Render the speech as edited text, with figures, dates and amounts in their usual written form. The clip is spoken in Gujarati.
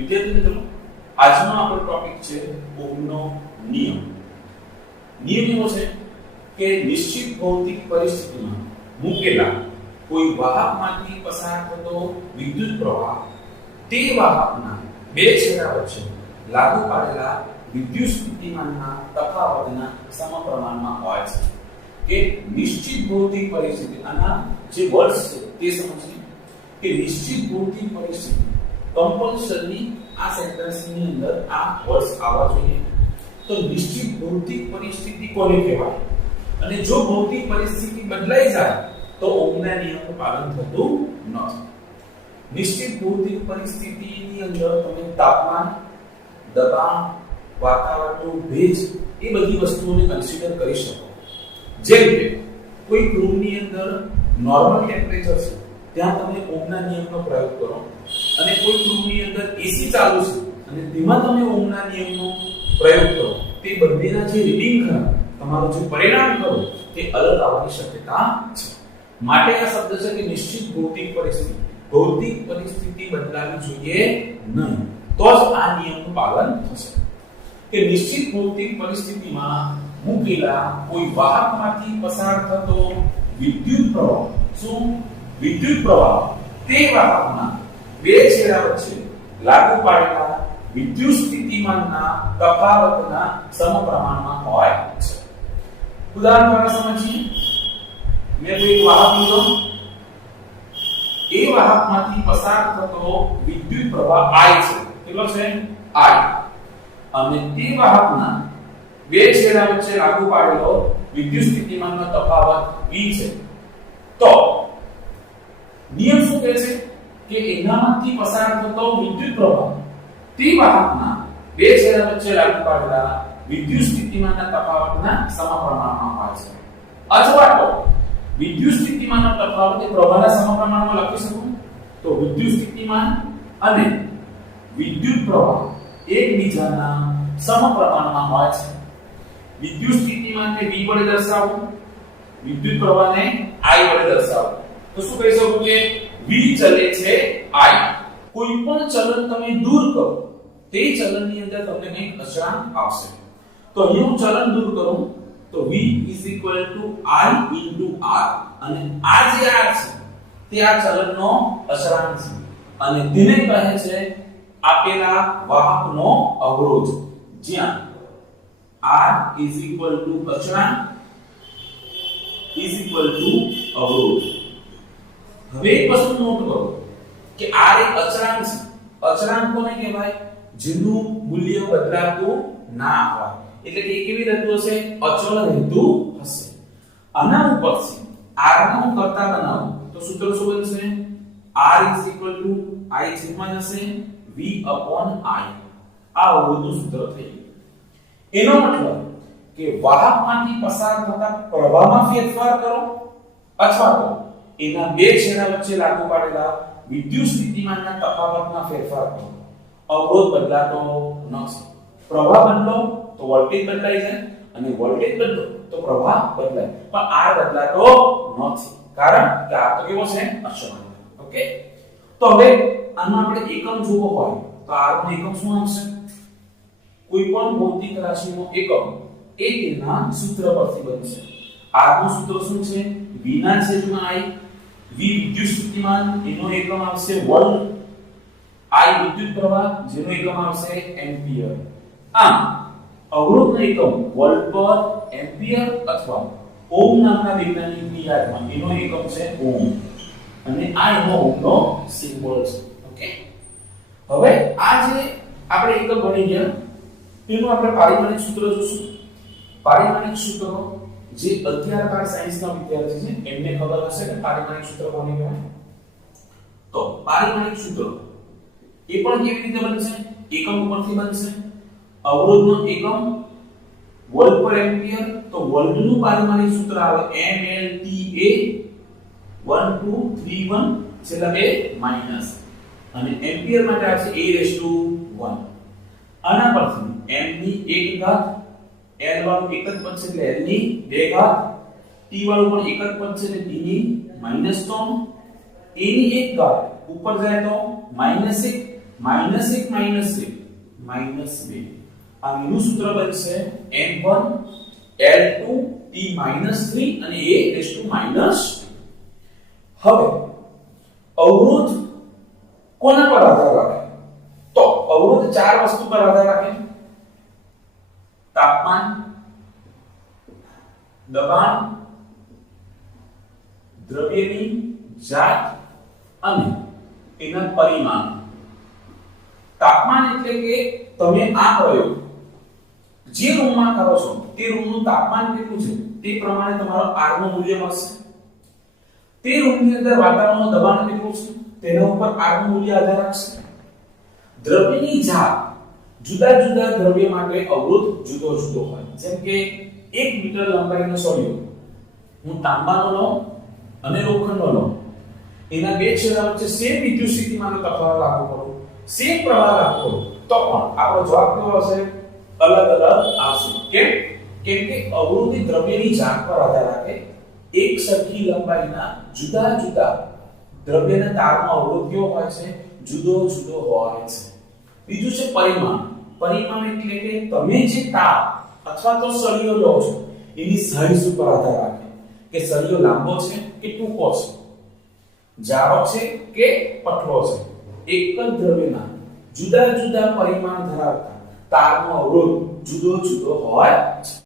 વિદ્યાર્થી મિત્રો, આજનો આપણો ટોપિક છે ઓહમનો નિયમ. નિયમ એવો છે કે નિશ્ચિત ભૌતિક પરિસ્થિતિમાં મૂકેલા કોઈ વાહકમાંથી પસાર થતો વિદ્યુત પ્રવાહ તે વાહકના બે છેડા વચ્ચે લાગુ પાડેલા વિદ્યુત સ્થિતિમાનના તફાવતના સમપ્રમાણમાં હોય છે. કે નિશ્ચિત ભૌતિક પરિસ્થિતિ, આના જે વર્ડ્સ છે તે સમજીએ કે નિશ્ચિત ભૌતિક પરિસ્થિતિ કમ્પલ્સરી આ સેન્ટેન્સની અંદર આ વર્ડ્સ આવવા જોઈએ. તો નિશ્ચિત ભૌતિક પરિસ્થિતિ કોને કહેવાય? અને જો ભૌતિક પરિસ્થિતિ બદલાઈ જાય તો ઓહમના નિયમનું પાલન થતું નથી. નિશ્ચિત ભૌતિક પરિસ્થિતિની અંદર તમે તાપમાન, દબાણ, વાતાવરણનો ભેજ એ બધી વસ્તુઓને કન્સિડર કરી શકો. જેમ કે કોઈ રૂમની અંદર નોર્મલ ટેમ્પરેચર છે ત્યાં તમે ઓહમના નિયમનો પ્રયોગ કરો, અને કોઈ રૂમની અંદર એસી ચાલુ છે અને તેમાં તમે ઓહમના નિયમનો પ્રયોગ કરો, તે બંનેના જે રીડિંગ ખરા, તમારું જે પરિણામ કરો તે અલગ આવવાની શક્યતા છે. માટે આ શબ્દ છે કે નિશ્ચિત ભૌતિક પરિસ્થિતિ, ભૌતિક પરિસ્થિતિ બદલાવી જોઈએ નહીં, તો જ આ નિયમનું પાલન થશે. કે નિશ્ચિત ભૌતિક પરિસ્થિતિમાં મૂકેલા કોઈ વાહકમાંથી પસાર થતો વિદ્યુત પ્રવાહ, શું વિદ્યુત પ્રવાહ તે વાહકના બે છેડા વચ્ચે લાગુ પાડેલા વિદ્યુત સ્થિતિમાનના તફાવતના સમપ્રમાણમાં હોય છે. ઉદાહરણ દ્વારા સમજીએ. મેં કોઈ વાહક લીધો, એ વાહકમાંથી પસાર થતો વિદ્યુત પ્રવાહ I છે. કેટલો છે? I. અને તે વાહકના બે છેડા વચ્ચે લાગુ પાડેલો વિદ્યુત સ્થિતિમાનનો તફાવત V છે. તો નિયમ શું કહે છે કે એનામાંથી પસાર થતો વિદ્યુત પ્રવાહ તે વાહકના બે છેડા વચ્ચે લાગુ પાડેલા વિદ્યુત સ્થિતિમાનના તફાવતના સમપ્રમાણમાં હોય છે. અથવા તો વિદ્યુત સ્થિતિમાનનો તફાવત એ પ્રવાહના સમપ્રમાણમાં લખી શકું. તો વિદ્યુત સ્થિતિમાન અને વિદ્યુત પ્રવાહ એકબીજાના સમપ્રમાણમાં હોય છે. વિદ્યુત સ્થિતિમાનને V વડે દર્શાવવું, વિદ્યુત પ્રવાહને I વડે દર્શાવવું. તો શું કહી શકું કે V ચલે છે I. કોઈ પણ ચલન તમે દૂર કરો, તે ચલનની અંદર તમને કંઈક અચળાંક આવશે. તો અહીં હું ચલન દૂર કરું તો V I R, અને આ જે R છે તે આ ચલનનો અચળાંક છે, અને તેને કહે છે આપેલા વાહકનો અવરોધ. જ્યાં R અચળાંક અવરોધ. હવે એક વસ્તુ નોટ કરો કે R એક અચળાંક છે. અચળાંક કોને કહેવાય? જેનું મૂલ્ય બદલાતું ના હોય. એટલે કે કેવી રહેતું હશે? અચળ રહેતું હશે. આના ઉપરથી R ને હું કરતા બનાવું તો સૂત્ર શું બનશે? R I છેદમાં જશે V upon I. આ અવરોધનું સૂત્ર થઈ ગયું. એનો મતલબ કે વાહકમાંથી પસાર થતા પ્રવાહમાં ફેરફાર કરો, અથવા તો એના બે છેડા વચ્ચે લાગુ પાડેલા વિદ્યુત સ્થિતિમાનના તફાવતમાં ફેરફાર કરો. અવરોધ બદલાતો નથી. પ્રવાહ બદલો તો વોલ્ટેજ બદલાય છે, અને વોલ્ટેજ બદલો તો પ્રવાહ બદલાય, પણ R બદલાતો નથી. કારણ કે આ તો કેવો છે? અચળાંક. ઓકે. તો હવે આનો આપણે એકમ જોવો હોય તો R નો એકમ શું આવશે? કોઈ પણ ભૌતિક રાશિનો એકમ એ તેના સૂત્ર પરથી બનશે. R નું સૂત્ર શું છે? V ના છેદમાં I. V વિદ્યુત સ્થિતિમાન, એનો એકમ આવશે વોલ્ટ. I વિદ્યુત પ્રવાહ, જેનો એકમ આવશે એમ્પિયર. આમ અવરોધનો એકમ વોલ્ટ પર એમ્પિયર અથવા ઓહમ નામના વૈજ્ઞાનિકની યાદમાં એનો એકમ છે ઓહમ, અને આ એનો ઓહમનો સિમ્બોલ છે. ઓકે. હવે આ જે આપણે એકમ ભણી ગયા તેનું આપણે પારિમાણિક સૂત્ર જોશું. પારિમાણિક સૂત્રો જે 11 બાર સાયન્સના વિદ્યાર્થી છે એમને ખબર હશે કે પારિમાણિક સૂત્ર કોને કહેવાય. તો પારિમાણિક સૂત્ર એ પણ કેવી રીતે બનશે? એકમ ઉપરથી બનશે. અવરોધનો એકમ વોલ્ટ પર એમ્પિયર, તો વોલ્ટનું પારિમાણિક સૂત્ર આવે mLTA 1231 છેલ્લા બે માઈનસ, અને એમ્પિયર માટે આવશે A⁻1. આના પરથી m ની 1 ઘાત, l વાળું એક જ પદ છે એટલે l ની 2 ઘાત, t વાળું પણ એક જ પદ છે એટલે t ની -3, a ની 1 ઘાત ઉપર જાય તો -1, -1 -2 આનું સૂત્ર બનશે n1 L2 p - 3 અને a raised to -2. હવે અવરોધ કોના પર આધાર રાખે? તો અવરોધ ચાર વસ્તુ પર આધાર રાખે: તાપમાન, દબાણ, દ્રવ્યની જાત અને એના પરિમાણ. તાપમાન એટલે કે તમે આ પ્રયોગ જે રૂમમાં કરો છો તે રૂમનું તાપમાન કેટલું છે તે પ્રમાણે તમારો R નું મૂલ્ય મળશે. તે રૂમની અંદર વાતાવરણનું દબાણ કેટલું છે તેના ઉપર R નું મૂલ્ય આધાર રાખશે. દ્રવ્યની જાત, જુદા જુદા દ્રવ્ય માટે અવરોધ જુદો જુદો હોય. જેમ કે 1 મીટર લંબાઈનો સળિયો હું તાંબાનો લઉં અને લોખંડનો લઉં, એના બે છેડા વચ્ચે સેમ વિદ્યુત સ્થિતિમાનનો તફાવત લાગુ કરું, સેમ પ્રવાહ લાગુ કરું, તો પણ આપણો જવાબ કેવો હશે? અલગ અલગ આવશે. કેમ કે અવરોધી દ્રવ્યની જાત પર આધાર રાખે. એક સરખી લંબાઈના જુદા જુદા દ્રવ્યના તારનો અવરોધ કેવો હોય છે? જુદો જુદો હોય છે. બીજું છે પરિમાણ. પરિમાણ એટલે કે તમે જે તાર અથવા તો સળિયો લો છો એની સાઈઝ ઉપર આધાર રાખે કે સળિયો લાંબો છે કે ટૂંકો છે, જાડો છે કે પતલો છે. એક જ દ્રવ્યના જુદા જુદા પરિમાણ ધરાવતા તારનો અવરોધ જુદો જુદો હોય છે.